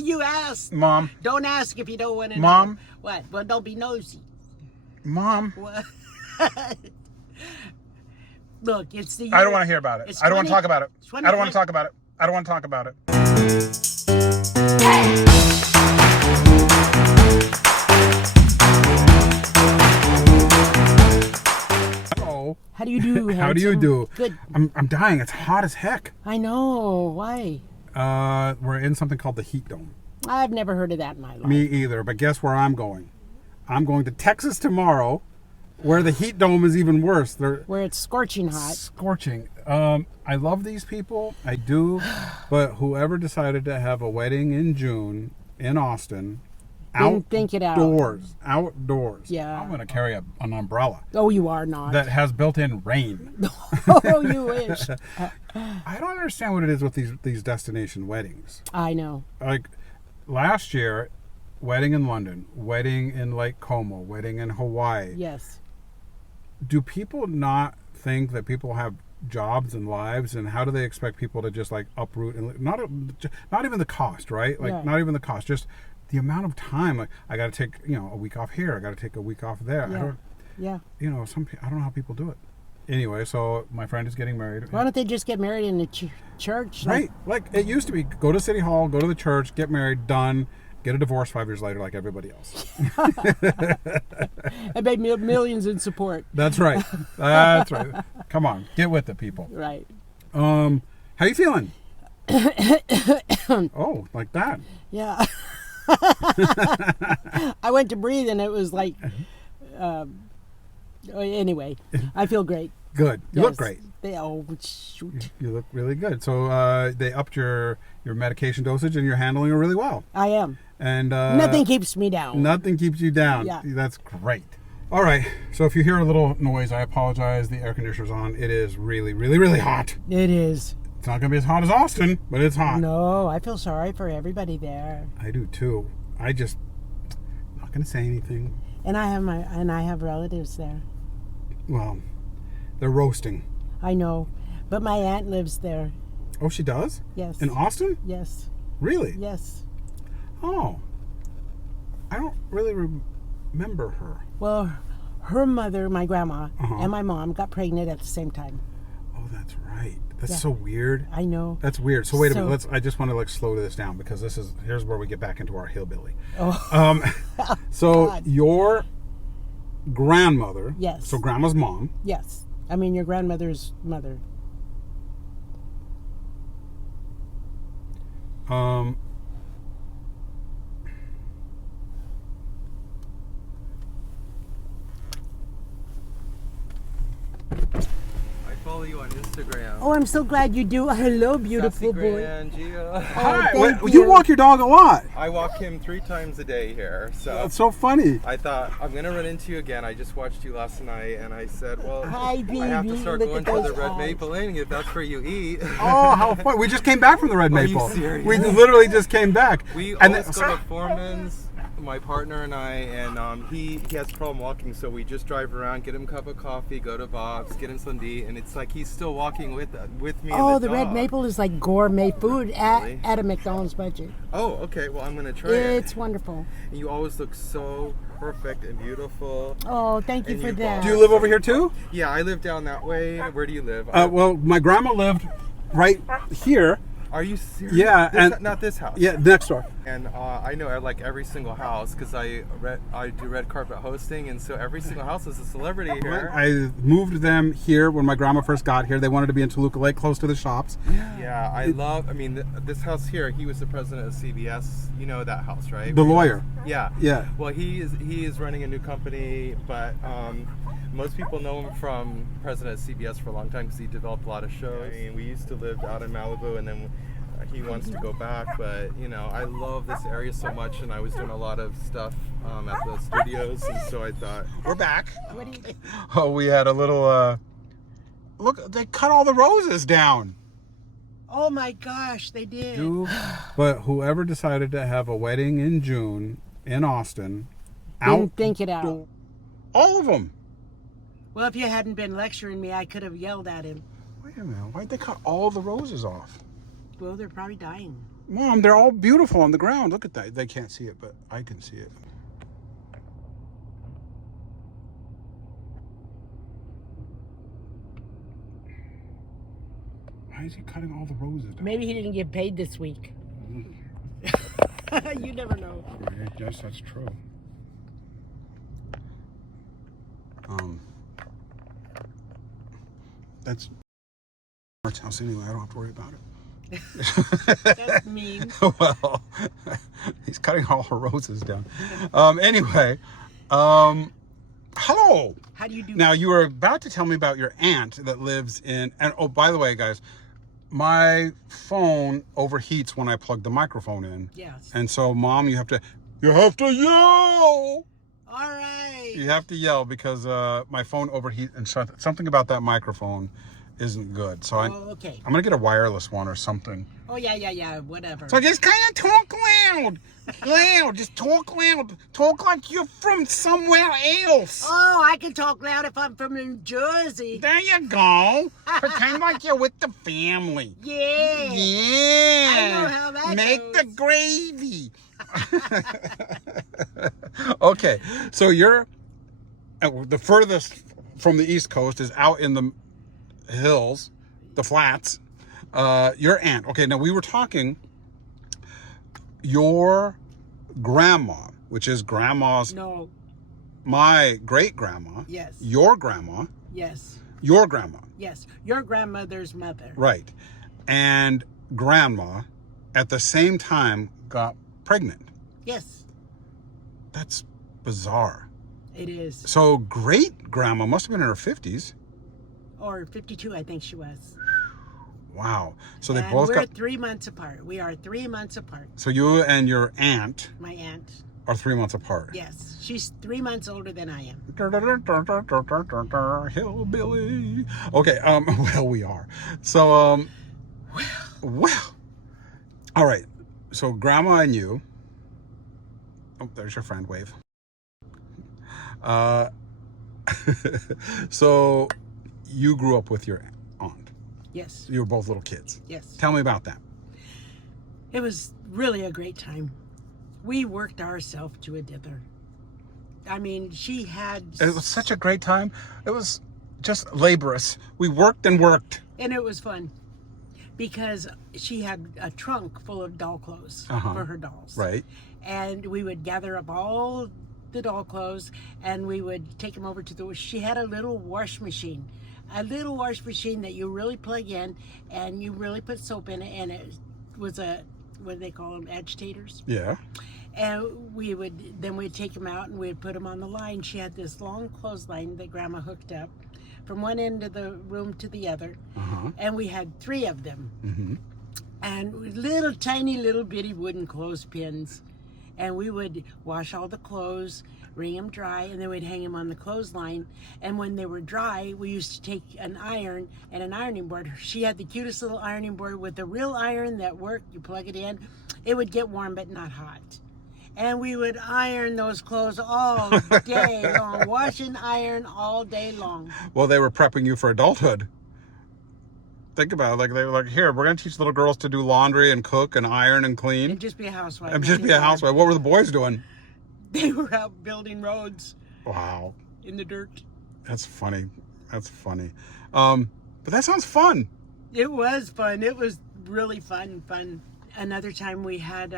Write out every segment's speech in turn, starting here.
You asked. Mom. Don't ask if you don't want to know. Mom. What? Well, don't be nosy. Mom. What? Look, it's the year. I don't want to hear about it. I don't want to talk about it. I don't want to talk about it. I don't want to talk about it. Hello. How do you do? How do you handsome? do? Good. I'm dying. It's hot as heck. I know. Why? We're in something called the heat dome. I've never heard of that in my life. Me either. But guess where I'm going? I'm going to Texas tomorrow, where the heat dome is even worse. They're Where it's scorching hot. scorching. I love these people. I do. But whoever decided to have a wedding in June in Austin, Didn't think it out. Outdoors. Yeah. I'm going to carry an umbrella Oh, you are not. that has built-in rain. Oh, you wish. I don't understand what it is with these destination weddings. I know. Like last year, wedding in London, wedding in Lake Como, wedding in Hawaii. Yes. Do people not think that people have jobs and lives, and how do they expect people to just like uproot and not even the cost, right? Like Right. not even the cost, just the amount of time. Like I got to take a week off here, I got to take a week off there. Yeah. Yeah. I don't know how people do it. Anyway, so my friend is getting married. Why don't they just get married in the church? Right, like it used to be. Go to City Hall, go to the church, get married, done. Get a divorce 5 years later, like everybody else. And made millions in support. That's right. That's right. Come on, get with it, people. Right. How you feeling? Oh, like that. Yeah. I went to breathe and it was like, anyway, I feel great. Good. You look great. Shoot. You look really good. So they upped your medication dosage, and you're handling it really well. I am. And Nothing keeps me down. Nothing keeps you down. Yeah. That's great. All right. So if you hear a little noise, I apologize. The air conditioner's on. It is really, really, really hot. It is. It's not going to be as hot as Austin, but it's hot. No, I feel sorry for everybody there. I do too. I'm not going to say anything. And I have relatives there. Well, they're roasting. I know, but my aunt lives there. Oh, she does? Yes. In Austin? Yes. Really? Yes. Oh. I don't really remember her. Well, her mother, my grandma, Uh-huh. and my mom got pregnant at the same time. Oh, that's right. That's Yeah. so weird. I know. That's weird. So wait a So- minute. I just want to slow this down because here's where we get back into our hillbilly. Oh. So God. your grandmother. Yes. So grandma's mom. Yes. I mean, your grandmother's mother. I follow you on Instagram. Oh, I'm so glad you do. Hello, beautiful Sassy boy. Grand Gio. Hi. thank You you. walk your dog a lot. I walk him 3 times a day here, so That's so funny. I thought I'm gonna run into you again. I just watched you last night, and I said, well, Hi, I have to baby. start Look going at to the those Red eyes. Maple Inn if that's where you eat. Oh, how fun. We just came back from the Red Are you Maple. serious? We literally just came back. We And always go to Foreman's, my partner and I, and he has a problem walking, so we just drive around, get him a cup of coffee, go to Bob's, get him some to eat, and it's like he's still walking with me. Oh, and the Red dog. Maple is like gourmet food Really? at a McDonald's budget. Oh, okay. Well, I'm gonna try It's it. wonderful. You always look so perfect and beautiful. Oh, thank you And for you that. Do you live over here too? Yeah, I live down that way. Where do you live? Well, my grandma lived right here. Are you serious? Yeah, This- and- not this house. Yeah, next door. And I know like every single house because I do red carpet hosting, and so every single house is a celebrity here. I moved them here when my grandma first got here. They wanted to be in Toluca Lake, close to the shops. Yeah, I mean, this house here. He was the president of CBS. You know that house, right? The lawyer. Yeah. Yeah. Well, he is running a new company, but most people know him from president of CBS for a long time because he developed a lot of shows. I mean, we used to live out in Malibu, and then he wants to go back. But I love this area so much, and I was doing a lot of stuff at the studios, and so I thought We're back. What do you Oh, we had a little. Look, they cut all the roses down. Oh my gosh, they did. But whoever decided to have a wedding in June in Austin, Didn't think it out. all of them. Well, if you hadn't been lecturing me, I could have yelled at him. Wait a minute. Why'd they cut all the roses off? Well, they're probably dying. Mom, they're all beautiful on the ground. Look at that. They can't see it, but I can see it. Why is he cutting all the roses down? Maybe he didn't get paid this week. You never know. I guess that's true. That's Mark's house anyway. I don't have to worry about it. That's mean. Well, he's cutting all her roses down. Anyway, hello. How do you do? Now, you were about to tell me about your aunt that lives in, and oh, by the way, guys, my phone overheats when I plug the microphone in. Yes. And so, Mom, you have to yell. All right. You have to yell because my phone overheats, and something about that microphone isn't good. So Okay. I'm gonna get a wireless one or something. Oh, yeah, whatever. So just kind of talk loud. Just talk loud. Talk like you're from somewhere else. Oh, I can talk loud if I'm from New Jersey. There you go. Pretend like you're with the family. Yeah. Yeah. I know how that Make goes. the gravy. Okay, so you're the furthest from the East Coast is out in the hills, the flats. Your aunt. Okay, now we were talking. Your grandma, which is grandma's, No. my great grandma. Yes. Your grandma. Yes. Your grandma. Yes. Your grandmother's mother. Right. And grandma at the same time got pregnant. Yes. That's bizarre. It is. So great grandma must have been in her 50s. Or 52, I think she was. Wow. So they And both we're got. 3 months apart. We are 3 months apart. So you and your aunt My aunt. are 3 months apart. Yes. She's 3 months older than I am. Hillbilly. Okay. Well, we are. So well. All right. So grandma and you. Oh, there's your friend wave. So you grew up with your aunt. Yes. You were both little kids. Yes. Tell me about that. It was really a great time. We worked ourselves to a dither. I mean, she had... It was such a great time. It was just laborious. We worked and worked. And it was fun. Because she had a trunk full of doll clothes for her dolls. Right. And we would gather up all the doll clothes and we would take them over to the... She had a little wash machine. A little wash machine that you really plug in and you really put soap in it. And it was a... What do they call them? Agitators? Yeah. And we'd take them out and we'd put them on the line. She had this long clothesline that Grandma hooked up from one end of the room to the other. And we had 3 of them. And little tiny little bitty wooden clothespins. And we would wash all the clothes, wring them dry, and then we'd hang them on the clothesline. And when they were dry, we used to take an iron and an ironing board. She had the cutest little ironing board with a real iron that worked. You plug it in. It would get warm but not hot. And we would iron those clothes all day long. Wash and iron all day long. Well, they were prepping you for adulthood. Think about it. Like they were like, here, we're going to teach little girls to do laundry and cook and iron and clean. And just be a housewife. And just be a housewife. What were the boys doing? They were out building roads Wow. in the dirt. That's funny. That's funny. But that sounds fun. It was fun. It was really fun. Another time we had,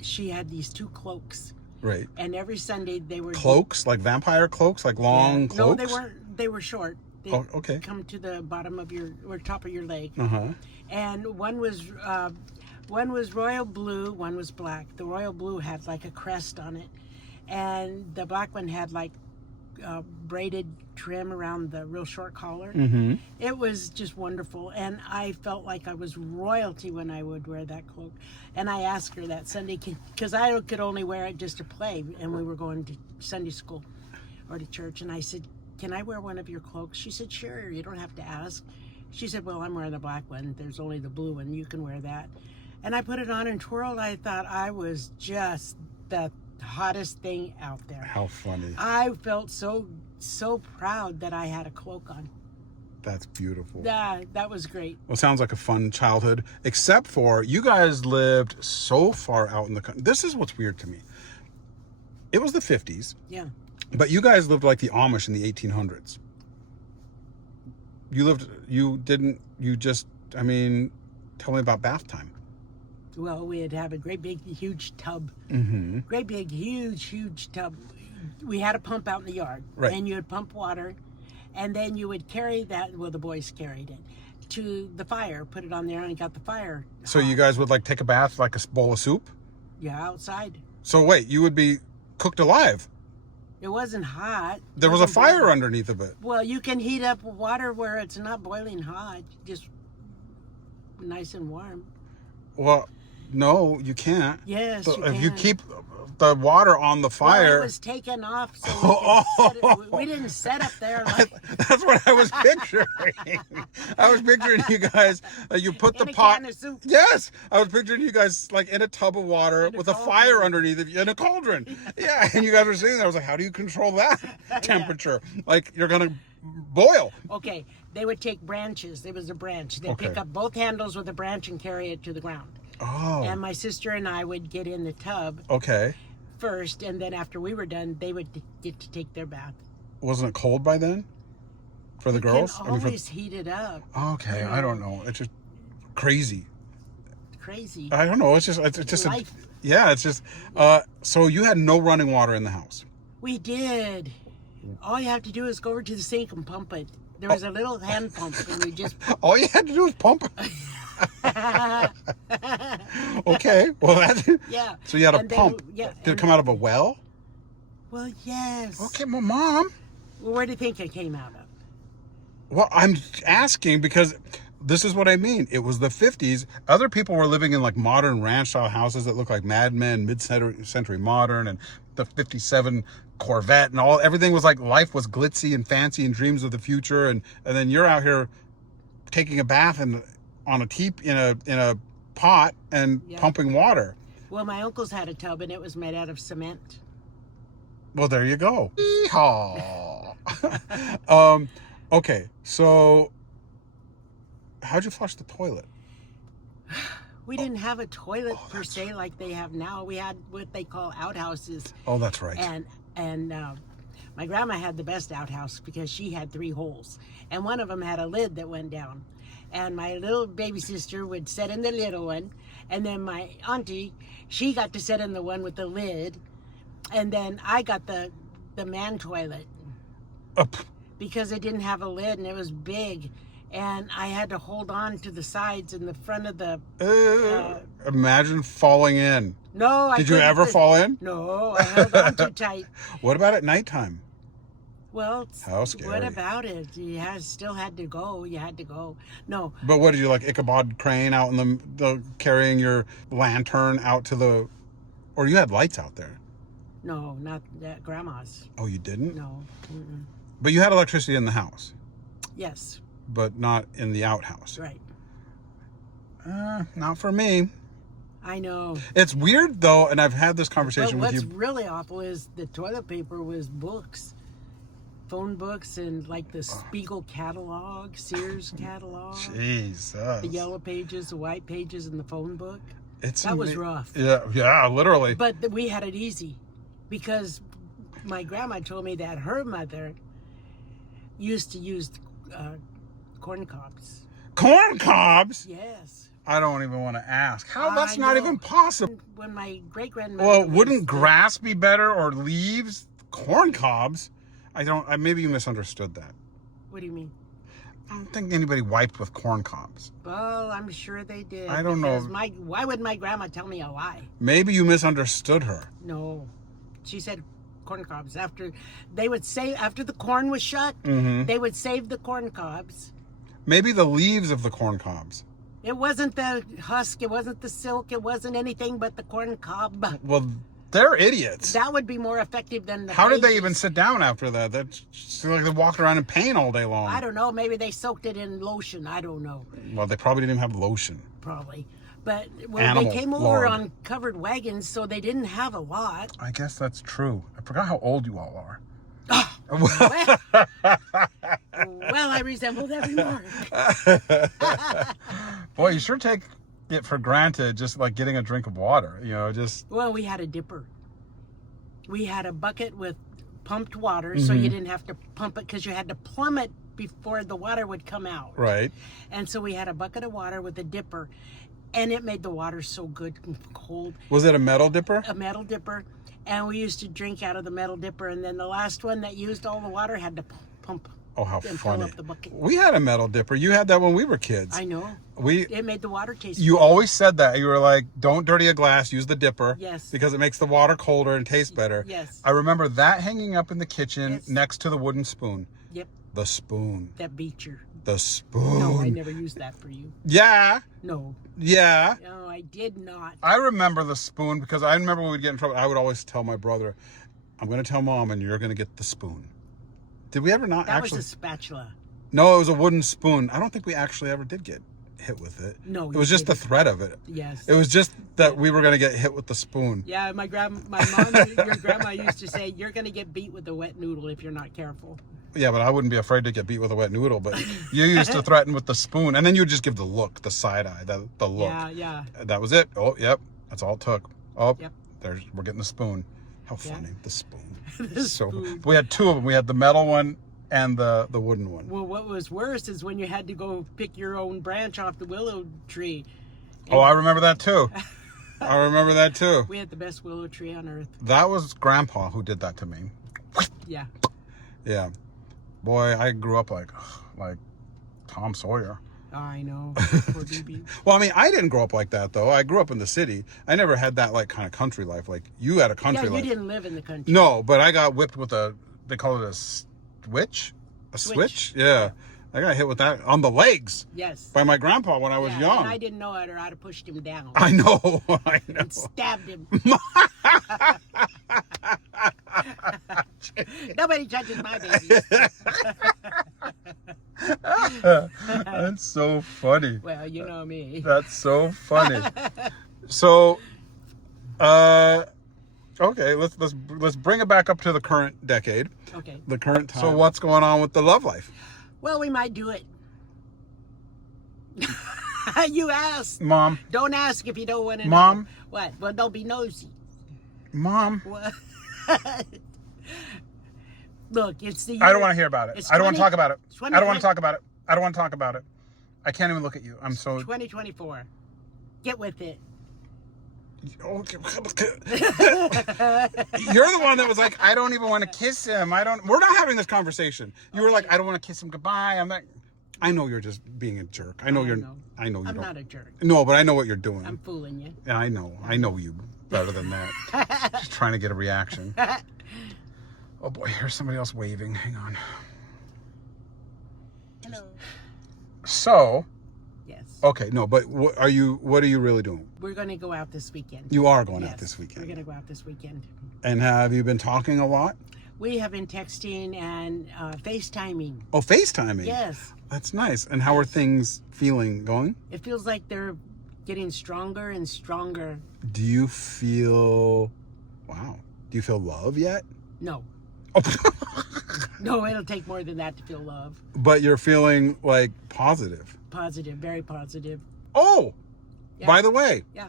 she had these 2 cloaks. Right. And every Sunday they were... Cloaks? Like vampire cloaks? Like long cloaks? No, they weren't. They were short. They okay. come to the bottom of your, or top of your leg. Uh-huh. And one was royal blue, one was black. The royal blue had like a crest on it. And the black one had like braided trim around the real short collar. It was just wonderful. And I felt like I was royalty when I would wear that cloak. And I asked her that Sunday, because I could only wear it just to play. And we were going to Sunday school or to church. And I said, can I wear one of your cloaks? She said, sure, you don't have to ask. She said, well, I'm wearing the black one. There's only the blue one. You can wear that. And I put it on and twirled. I thought I was just the hottest thing out there. How funny. I felt so proud that I had a cloak on. That's beautiful. That was great. Well, sounds like a fun childhood, except for you guys lived so far out in the country. This is what's weird to me. It was the 50s, Yeah. but you guys lived like the Amish in the 1800s. Tell me about bath time. Well, we'd have a great big, huge tub. Mm-hmm. Great big, huge tub. We had a pump out in the yard. Right. And you would pump water. And then you would carry that, well, the boys carried it, to the fire, put it on there, and got the fire. So you guys would like take a bath like a bowl of soup? Yeah, outside. So wait, you would be cooked alive. It wasn't hot. There was a fire underneath of it. Well, you can heat up water where it's not boiling hot, just nice and warm. Well, no, you can't. Yes, So you if can. you keep the water on the Well, fire. it was taken off, so we didn't set up there like That's what I was picturing. I was picturing you guys. You put in the a pot. can of soup. Yes, I was picturing you guys like in a tub of water In a with a cauldron. fire underneath it in a cauldron. Yeah, and you guys were sitting there. I was like, how do you control that temperature? Like you're gonna boil. Okay, they would take branches. There was a branch. They'd Okay. pick up both handles with a branch and carry it to the ground. Oh, And my sister and I would get in the tub okay. first, and then after we were done, they would get to take their bath. Wasn't it cold by then for the girls? Can always heat it up. Okay, I don't know. It's just crazy. Crazy. I don't know. It's just Life. yeah. It's just. So you had no running water in the house. We did. All you have to do is go over to the sink and pump it. There was a little hand pump, and we just. All you had to do was pump it. Okay. Well, that's. Yeah. So you had a And then- pump. yeah, Did it and- come out of a well? Well, yes. Okay, well, Mom. Well, where do you think it came out of? Well, I'm asking because this is what I mean. It was the 50s. Other people were living in like modern ranch-style houses that look like Mad Men, mid-century modern, and the 57 Corvette and all. Everything was like life was glitzy and fancy and dreams of the future. And then you're out here taking a bath on in a pot and Yeah. pumping water. Well, my uncle's had a tub, and it was made out of cement. Well, there you go. Yeehaw. Okay, so how'd you flush the toilet? We didn't have a toilet per se like they have now. We had what they call outhouses, Oh, that's right. and my grandma had the best outhouse because she had 3 holes, and one of them had a lid that went down. And my little baby sister would sit in the little one, and then my auntie, she got to sit in the one with the lid, and then I got the man toilet because it didn't have a lid and it was big, and I had to hold on to the sides and the front of the. Imagine falling in. No, I Did you couldn't ever fit- fall in? No, I held on too tight. What about at nighttime? Well, How scary. what about it? Still had to go. You had to go. No, But what did you like Ichabod Crane out in the carrying your lantern out to the, or you had lights out there? no, not at grandma's. Oh, you didn't? No. Mm-mm. But you had electricity in the house, Yes, but not in the outhouse. right. Not for me. I know. It's weird though, and I've had this But conversation with what's you. really awful is the toilet paper was books, phone books, and like the Spiegel catalog, Sears catalog, Jesus. the yellow pages, the white pages, and the phone book. It's That was rough. Yeah, literally. But we had it easy because my grandma told me that her mother used to use corn cobs. Corn cobs? Yes. I don't even want to ask. How? That's I not know. even possible. When my great grandmother. Well, wouldn't grass be better or leaves? Corn cobs? Maybe you misunderstood that. What do you mean? I don't think anybody wiped with corn cobs. Well, I'm sure they did. I don't know. because why would my grandma tell me a lie? Maybe you misunderstood her. No, she said corn cobs. After the corn was shut, Mm-hmm. they would save the corn cobs. Maybe the leaves of the corn cobs. It wasn't the husk. It wasn't the silk. It wasn't anything but the corn cob. Well, they're idiots. That would be more effective than the. How did they pages. even sit down after that? That's just like they walked around in pain all day long. I don't know. Maybe they soaked it in lotion. I don't know. Well, they probably didn't even have lotion. Probably. But Animal they came over lard. on covered wagons, so they didn't have a lot. I guess that's true. I forgot how old you all are. Well, I resembled every mark. Boy, you sure take it for granted, just like getting a drink of water. You know, just Well, we had a dipper. We had a bucket with pumped water, so you didn't have to pump it because you had to plumb it before the water would come out. right. And so we had a bucket of water with a dipper, and it made the water so good and cold. Was it a metal dipper? A metal dipper, and we used to drink out of the metal dipper, and then the last one that used all the water had to pump Oh, how and funny! fill up the bucket. We had a metal dipper. You had that when we were kids. I know. We It made the water taste You good. always said that. You were like, don't dirty a glass, use the dipper. Yes. Because it makes the water colder and taste better. Yes. I remember that hanging up in the kitchen Yes. next to the wooden spoon. Yep, The spoon. that beat you. The spoon. No, I never used that for you. Yeah. No. Yeah. No, I did not. I remember the spoon because I remember when we'd get in trouble, I would always tell my brother, I'm going to tell Mom and you're going to get the spoon. Did we ever not That actually? was a spatula. No, it was a wooden spoon. I don't think we actually ever did get hit with it. No, It was you just the didn't. threat of it. Yes. It was just that we were going to get hit with the spoon. Yeah, my mom, your grandma used to say, "You're gonna get beat with a wet noodle if you're not careful." Yeah, but I wouldn't be afraid to get beat with a wet noodle. But you used to threaten with the spoon, and then you would just give the look, the side eye, the look. Yeah. That was it. Oh, yep, that's all it took. Oh, Yep. we're getting the spoon. How Yeah. funny, the spoon. The So spoon. we had two of them. We had the metal one and the wooden one. Well, what was worse is when you had to go pick your own branch off the willow tree. Oh, I remember that too. I remember that too. We had the best willow tree on earth. That was Grandpa who did that to me. Yeah. Yeah, boy, I grew up like Tom Sawyer. I know. Poor BB. Well, I mean, I didn't grow up like that though. I grew up in the city. I never had that like kind of country life. Like you had a Yeah, country you life. didn't live in the country. No, but I got whipped with they call it a switch? A switch? Yeah. I got hit with that on the legs Yes. by my grandpa when I was Yeah, young. and I didn't know it, or I'd have pushed him down I know. I know. and stabbed him. Nobody touches my baby. That's so funny. Well, you know me. That's so funny. So, okay, let's bring it back up to the current decade, Okay. the current time. So what's going on with the love life? Well, we might do it. You asked. Mom, Don't ask if you don't want to know. Mom? What? Well, don't be nosy. Mom, What? Look, it's the year. I don't want to hear about it. It's I don't want to 20 talk about it. it's I don't want 20 to talk about it. I don't want to talk about it. I can't even look at you. I'm so. 2024. Get with it. You're the one that was like, I don't even want to kiss him. We're not having this conversation. You were like, I don't want to kiss him goodbye. I'm not. I know you're just being a jerk. I know you I'm don't. not a jerk. No, but I know what you're doing. I'm fooling you. Yeah, I know you better than that. Just trying to get a reaction. Oh boy, here's somebody else waving. Hang on. Hello. So, Yes. okay, no, but what are you really doing? We're going to go out this weekend. You are going out Yes, this weekend. We're going to go out this weekend. And have you been talking a lot? We have been texting and FaceTiming. Oh, FaceTiming. Yes. That's nice. And how are things going? It feels like they're getting stronger and stronger. Do you feel love yet? No. Oh. No, it'll take more than that to feel love. But you're feeling like positive. Positive, very positive. Oh, Yeah. by the way, Yeah.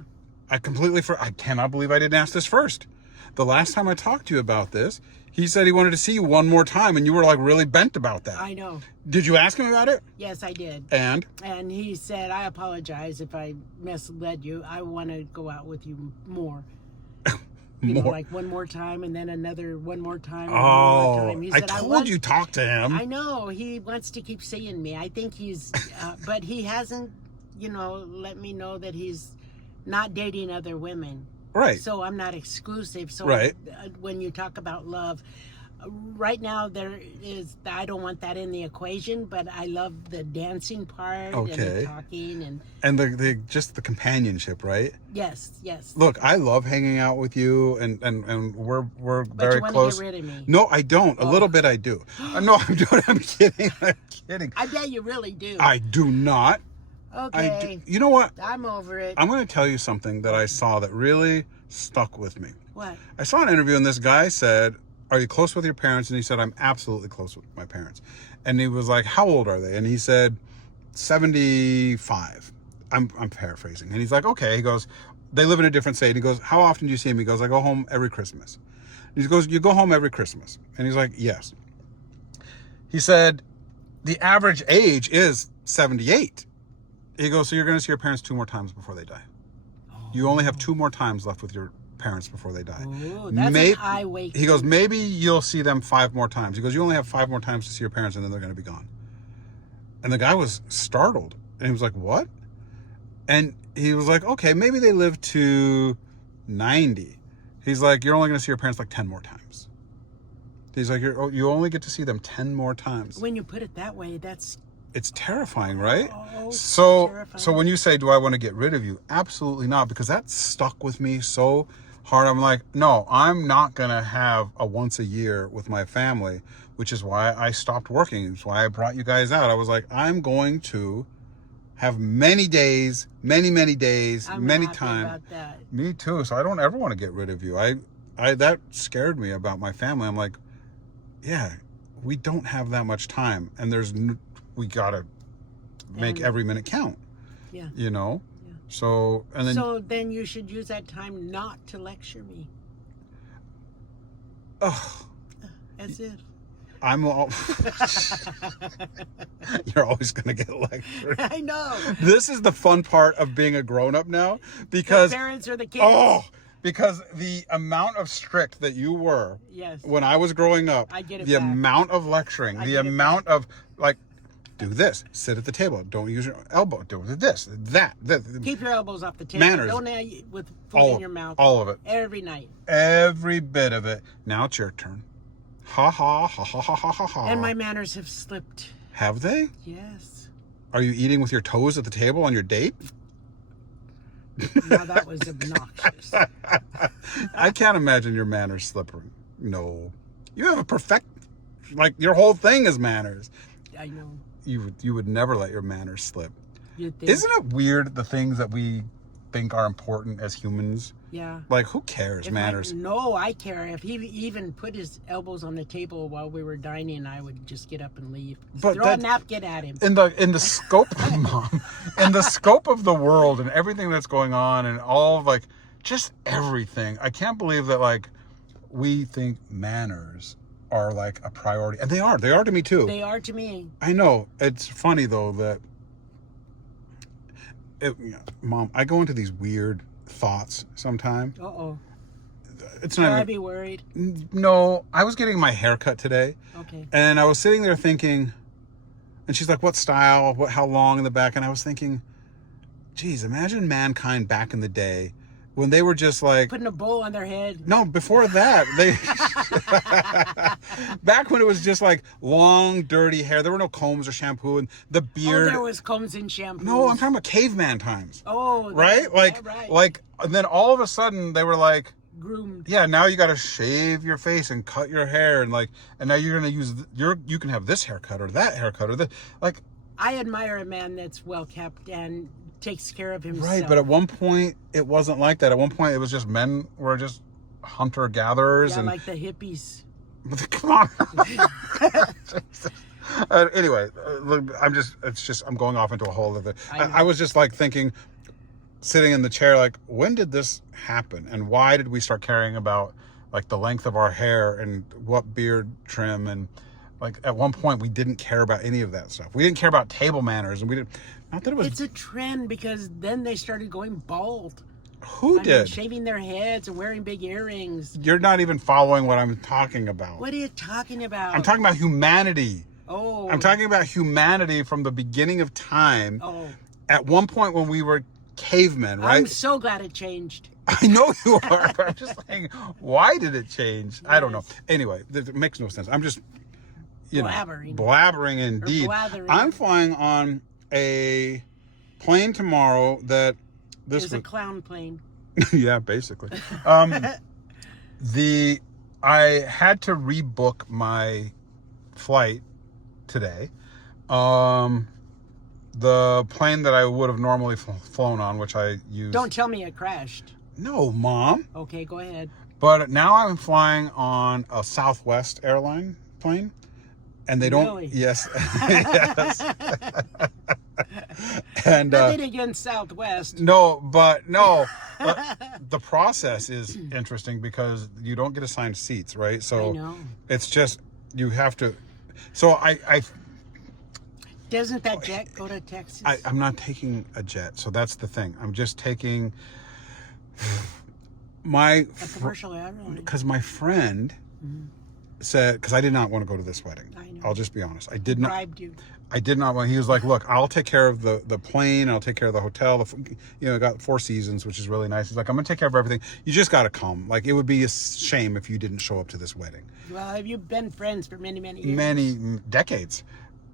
I cannot believe I didn't ask this first. The last time I talked to you about this, he said he wanted to see you one more time, and you were like really bent about that. I know. Did you ask him about it? Yes, I did. And And he said, I apologize if I misled you. I want to go out with you more. You know, more. like one more time and then another one more time. And Oh, one more time. He I said, told want- you talk to him. I know. He wants to keep seeing me. I think he's, but he hasn't, let me know that he's not dating other women. Right. So I'm not exclusive. So Right. When you talk about love, right now I don't want that in the equation, but I love the dancing part and Okay. the talking And the just the companionship, right? yes. Look, I love hanging out with you, and we're But very you want close. to get rid of me. No, I don't. A little bit I do. No, I'm kidding. I'm kidding. I bet you really do. I do not. Okay. You know what? I'm over it. I'm going to tell you something that I saw that really stuck with me. What? I saw an interview and this guy said, are you close with your parents? And he said, I'm absolutely close with my parents. And he was like, how old are they? And he said, 75. I'm paraphrasing. And he's like, okay. He goes, they live in a different state. He goes, how often do you see him? He goes, I go home every Christmas. He goes, you go home every Christmas? And he's like, yes. He said, the average age is 78. He goes, so you're going to see your parents 2 more times before they die. You only have 2 more times left with your parents before they die. Ooh, that's an high weight. He goes, maybe you'll see them 5 more times. He goes, you only have 5 more times to see your parents and then they're going to be gone. And the guy was startled. And he was like, what? And he was like, okay, maybe they live to 90. He's like, you're only going to see your parents like 10 more times. He's like, you only get to see them 10 more times. When you put it that way, it's terrifying, right? Oh, so terrifying. When you say, do I want to get rid of you? Absolutely not, because that stuck with me so hard. I'm like, no, I'm not going to have a once a year with my family, which is why I stopped working. It's why I brought you guys out. I was like, I'm going to have many days, many days, I'm many happy times. about that. Me too. So I don't ever want to get rid of you. I that scared me about my family. I'm like, yeah, we don't have that much time, and we gotta make every minute count. Yeah. You know. Yeah. So then you should use that time not to lecture me. Oh. As if. I'm all. You're always gonna get lectured. I know. This is the fun part of being a grown-up now, because The parents are the kids. Because the amount of strict that you were Yes. when I was growing up, I get it the back. amount of lecturing, the amount of like, do this, sit at the table, don't use your elbow, do this, that. Keep your elbows off the table. Manners. Don't with food in your mouth. All of it. Every night. Every bit of it. Now it's your turn. Ha ha ha ha ha ha ha ha. And my manners have slipped. Have they? Yes. Are you eating with your toes at the table on your date? Now that was obnoxious. I can't imagine your manners slipping. No. You have a perfect, like, your whole thing is manners. I know. You would never let your manners slip. You think? Isn't it weird, the things that we think are important as humans? Yeah. Like, who cares, manners? No, I care. If he even put his elbows on the table while we were dining, I would just get up and leave. But Throw a napkin at him. In the scope, Mom, in the scope of the world and everything that's going on and all of, like, just everything, I can't believe that, like, we think manners are like a priority, and they are to me too. They are to me. I know. It's funny though that Mom, I go into these weird thoughts sometimes. Uh-oh. It's Should not I even, be worried? no, I was getting my hair cut today. Okay. And I was sitting there thinking, and she's like, what style, how long in the back? And I was thinking, geez, imagine mankind back in the day when they were just like putting a bowl on their head. No, before that, they back when it was just like long, dirty hair. There were no combs or shampoo, and the beard. Oh, there was combs and shampoo. No, I'm talking about caveman times. Oh, right? Like, right. like, and then all of a sudden they were like, groomed. yeah, now you got to shave your face and cut your hair, and like, and now you're gonna use you can have this haircut or that haircut or like. I admire a man that's well kept and takes care of himself. Right, but at one point it wasn't like that. At one point it was just men were just hunter gatherers, and like the hippies. Come on. Anyway, I'm going off into a whole other. I was just like thinking, sitting in the chair, like, when did this happen, and why did we start caring about like the length of our hair and what beard trim, and like at one point we didn't care about any of that stuff. We didn't care about table manners, and we didn't. Not that it was. It's a trend because then they started going bald. Who did? Shaving their heads and wearing big earrings. You're not even following what I'm talking about. What are you talking about? I'm talking about humanity. Oh. I'm talking about humanity from the beginning of time. Oh. At one point when we were cavemen, right? I'm so glad it changed. I know you are, but I'm just saying, why did it change? Yes. I don't know. Anyway, it makes no sense. I'm just, blabbering indeed. I'm flying on a plane tomorrow that is a clown plane. Yeah, basically. I had to rebook my flight today. The plane that I would have normally flown on, which I used. Don't tell me it crashed. No, Mom. Okay, go ahead. But now I'm flying on a Southwest airline plane. and they don't. Really? Yes, yes. And Nothing against Southwest. but the process is interesting because you don't get assigned seats, right? So I know. it's just you have to. So Doesn't that jet go to Texas? I'm not taking a jet, so that's the thing. I'm just taking a commercial airline. because my friend said, because I did not want to go to this wedding. I know. I'll just be honest. I did not. Bribed you. I did not want. He was like, "Look, I'll take care of the plane. I'll take care of the hotel. Got Four Seasons, which is really nice." He's like, "I'm gonna take care of everything. You just got to come. Like, it would be a shame if you didn't show up to this wedding." Well, have you been friends for many, many years? Many decades,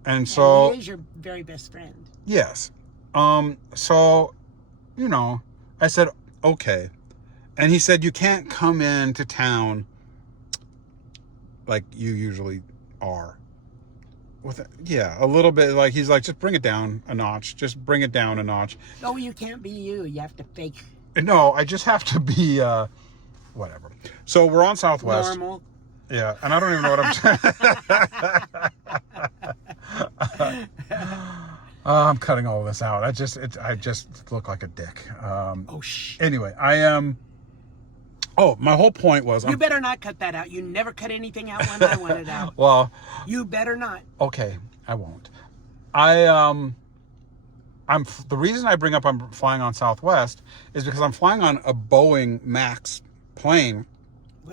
and And so he is your very best friend. yes. So, I said okay, and he said you can't come into town like you usually are. A little bit, like he's like, just bring it down a notch. Just bring it down a notch. No, you can't be you. You have to fake No, I just have to be whatever. So we're on Southwest. normal. Yeah, and I don't even know what I'm cutting all this out. I just look like a dick. Oh, shh. Anyway, my whole point was You better not cut that out. You never cut anything out when I want it out. well, You better not. okay, I won't. The reason I bring up I'm flying on Southwest is because I'm flying on a Boeing Max plane,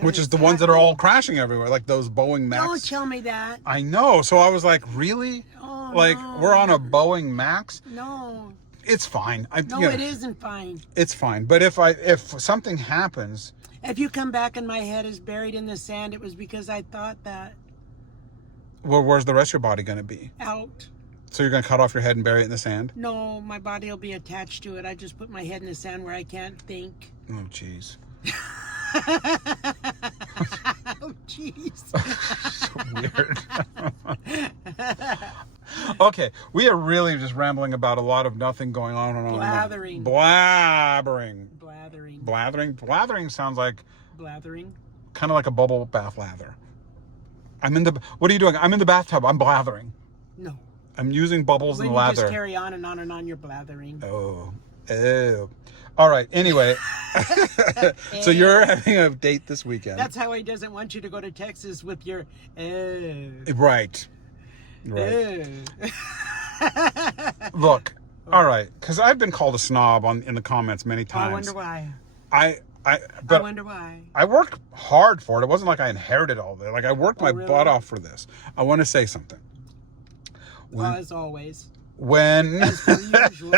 which is the ones that are all crashing everywhere, like those Boeing Max. Don't tell me that. I know. So I was like, really? Oh, Like, no. we're on a Boeing Max? No. It's fine. It isn't fine. It's fine. But if something happens, If you come back and my head is buried in the sand, it was because I thought that well, where's the rest of your body going to be? out. So you're going to cut off your head and bury it in the sand? No, my body will be attached to it. I just put my head in the sand where I can't think. Oh, jeez. Oh, jeez. Weird. Okay, we are really just rambling about a lot of nothing going on and on. Blathering. Blathering. Blathering. Blathering sounds like Blathering. kind of like a bubble bath lather. What are you doing? I'm in the bathtub. I'm blathering. No. I'm using bubbles When and you lather. just carry on and on and on, you're blathering. Oh. All right. Anyway, so you're having a date this weekend. That's how he doesn't want you to go to Texas with your. Right. Look. All right. Because I've been called a snob in the comments many times. I wonder why. I wonder why. I worked hard for it. It wasn't like I inherited all that. Like I worked my really? butt off for this. I want to say something. Well, as always. When As per usual.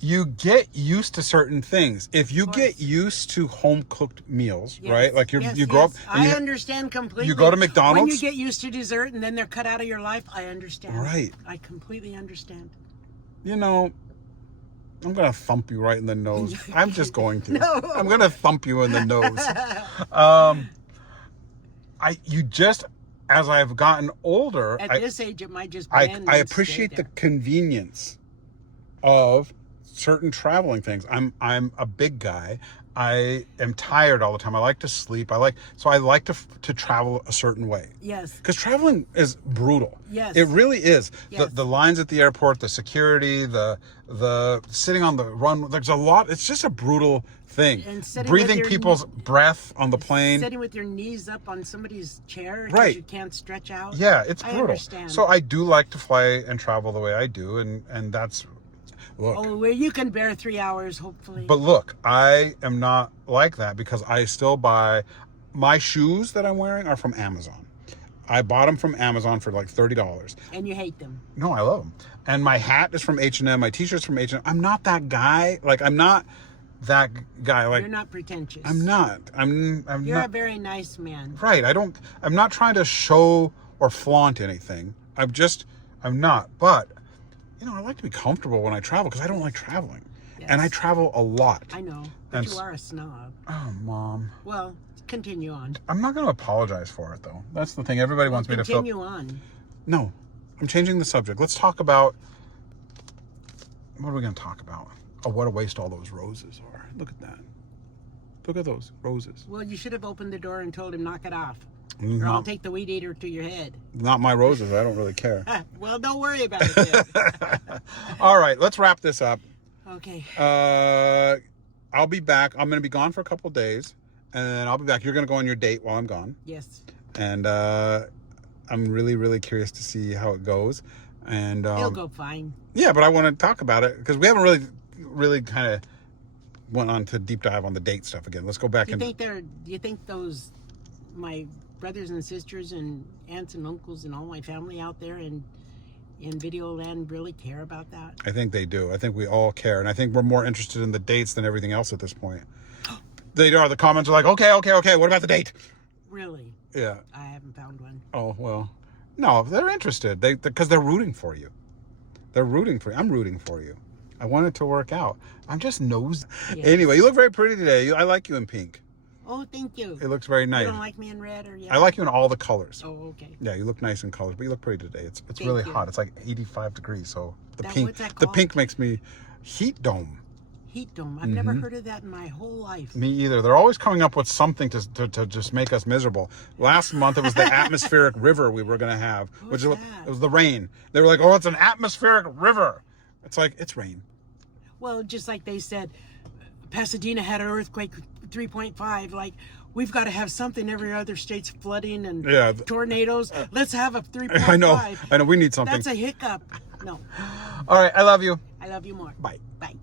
you get used to certain things, if you get used to home cooked meals, Yes, right? Like you yes, grow up. yes. and I understand completely. you go to McDonald's? When you get used to dessert and then they're cut out of your life, I understand. Right. I completely understand. I'm gonna thump you right in the nose. I'm just going to. No. I'm gonna thump you in the nose. As I've gotten older, At this age, it might just I blend and appreciate stay the convenience of certain traveling things. I'm a big guy. I am tired all the time. I like to sleep. I like to travel a certain way. Yes. Because traveling is brutal. Yes. It really is. Yes. The lines at the airport, the security, the sitting on the run. There's a lot. It's just a brutal thing. And sitting Breathing with your- people's breath on the plane. Sitting with your knees up on somebody's chair because Right. you can't stretch out. Yeah, it's I brutal. understand. So I do like to fly and travel the way I do, and that's look. Oh, well, you can bear 3 hours, hopefully. But look, I am not like that because I still buy my shoes that I'm wearing are from Amazon. I bought them from Amazon for like $30. And you hate them. No, I love them. And my hat is from H&M. My t-shirt's from H&M. I'm not that guy. Like I'm not that guy. Like You're not pretentious. I'm not. I'm You're not. a very nice man. Right. I'm not trying to show or flaunt anything. I'm not. But, I like to be comfortable when I travel because I don't like traveling. Yes. And I travel a lot. I know, but And you are a snob. Oh, Mom. Well, continue on. I'm not going to apologize for it, though. That's the thing. Everybody wants me to feel... Continue on. No. I'm changing the subject. Let's talk about... What are we going to talk about? Oh, what a waste all those roses are. Look at that. Look at those roses. Well, you should have opened the door and told him knock it off. Or I'll Not, take the weed eater to your head. not my roses. I don't really care. Well, don't worry about it then. All right, let's wrap this up. Okay. I'll be back. I'm going to be gone for a couple days, and then I'll be back. You're going to go on your date while I'm gone, Yes. and I'm really, really curious to see how it goes. And It'll go fine. yeah, but I want to talk about it because we haven't really kind of went on to deep dive on the date stuff again. Let's go back Do you think those my brothers and sisters and aunts and uncles and all my family out there in Videoland really care about that? I think they do. I think we all care, and I think we're more interested in the dates than everything else at this point. They are. The comments are like, okay. What about the date? Really? Yeah. I haven't found one. Oh well. No, they're interested. Because they're rooting for you. They're rooting for you. I'm rooting for you. I want it to work out. I'm just nosy. Yes. Anyway, you look very pretty today. I like you in pink. Oh, thank you. It looks very nice. You don't like me in red or yellow? I like you in all the colors. Oh, okay. Yeah, you look nice in colors, but you look pretty today. It's Thank really you. hot. It's like 85 degrees. So What's that the called? pink makes me heat dome. Heat dome. I've never heard of that in my whole life. Me either. They're always coming up with something to just make us miserable. Last month it was the atmospheric river we were going to have, What's which that? it was the rain. They were like, "Oh, it's an atmospheric river." It's like it's rain. Well, just like they said, Pasadena had an earthquake 3.5. Like, we've got to have something. Every other state's flooding and Yeah. tornadoes. Let's have a 3.5. I know. We need something. That's a hiccup. No, All right. I love you. I love you more. Bye. Bye.